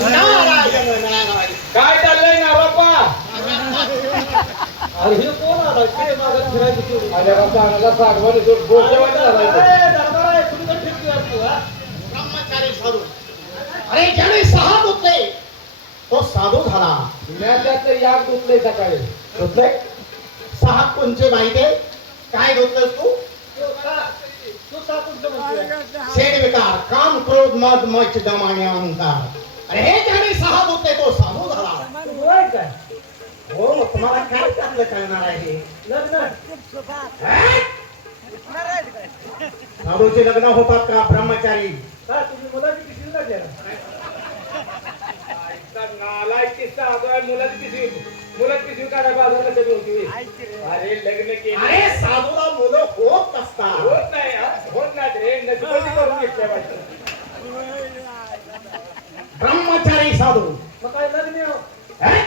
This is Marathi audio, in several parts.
नारायण नारायण काय चाललंय ना बाप्पा अरे हे कोण आला? ते मागं फिरायचं सोडून. अरे बा, चांगला सागवानी तो. ब्रह्मचारी साधू. अरे ज्याने सहा धुतले तो साधू झाला. म्या त्यातलं याक धुतलंय सकाळी. धुतले सहा कोणचे माहिती आहे? काय धुतलंस तू? शेड विकार काम क्रोध मद मच दम आणि अहंकार. अरे हे ज्याने सहा होते तो साधू झाला. हो मग तुम्हाला काय चांगलं कळणार आहे हे? साधूचे लग्न होतात का ब्रह्मचारी? इतका नालायक किस्सा अगं, मुलाची पिशवी मुलाची पिशवी काढाय बाजारला कधी होती अरे लग्न केलं. अरे साधूला मुलं होत असतात. होत नाही हा, होत नाही रे नशिबाची करून घेतल्या वाटतं. ब्रह्मचारी साधू. मग काय लग्न हो? हे?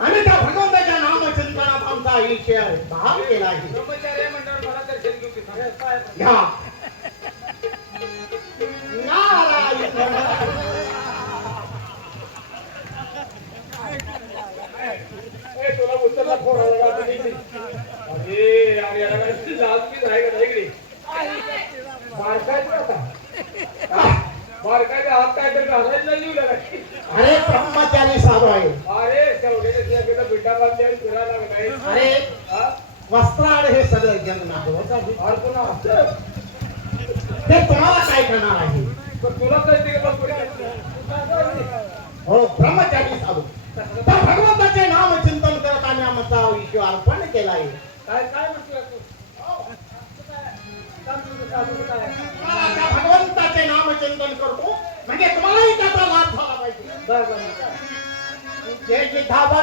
आणि त्या भगवंताच्या नामचिंतनात आमचा आयुष्य भाग केला आहे. ब्रह्मचारी मला दर्शन. घ्या नारायण ए, तुला उचलला फोन आला का आता किती? अरे अरे याला काय लाज बीज आहे का नाही इकडे? बारकायचं आता. हा, बारकायचं हात काय तर घालायला नाही लिहिलं काय? अरे ब्रह्मचारी साधू आहे अरे तेवढ्याच्या लागलाय. अरे. हा? वस्त्राड हे सगळं जग आहे? ते तुम्हाला काय करणार आहे? पण तुला कळते का बस पुढे? हो ब्रह्मचारी साधू. त्या भगवंताचे नाम चिंतन करत आम्ही आमचा आयुष्य अर्पण केला आहे काय भगवंताचे नाम चिंतन करतो. म्हणजे तुम्हालाही त्याचा लाभ झाला पाहिजे. जय जिथावा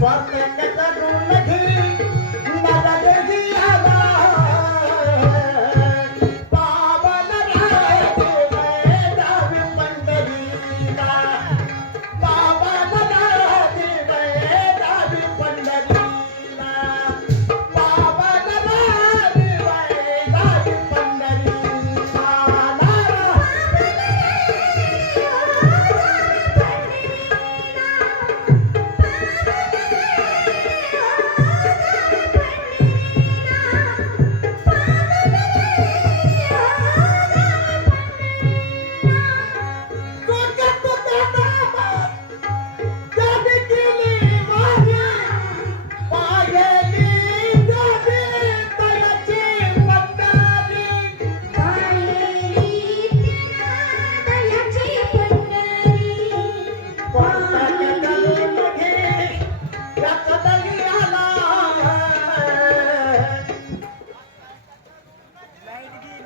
Fuck से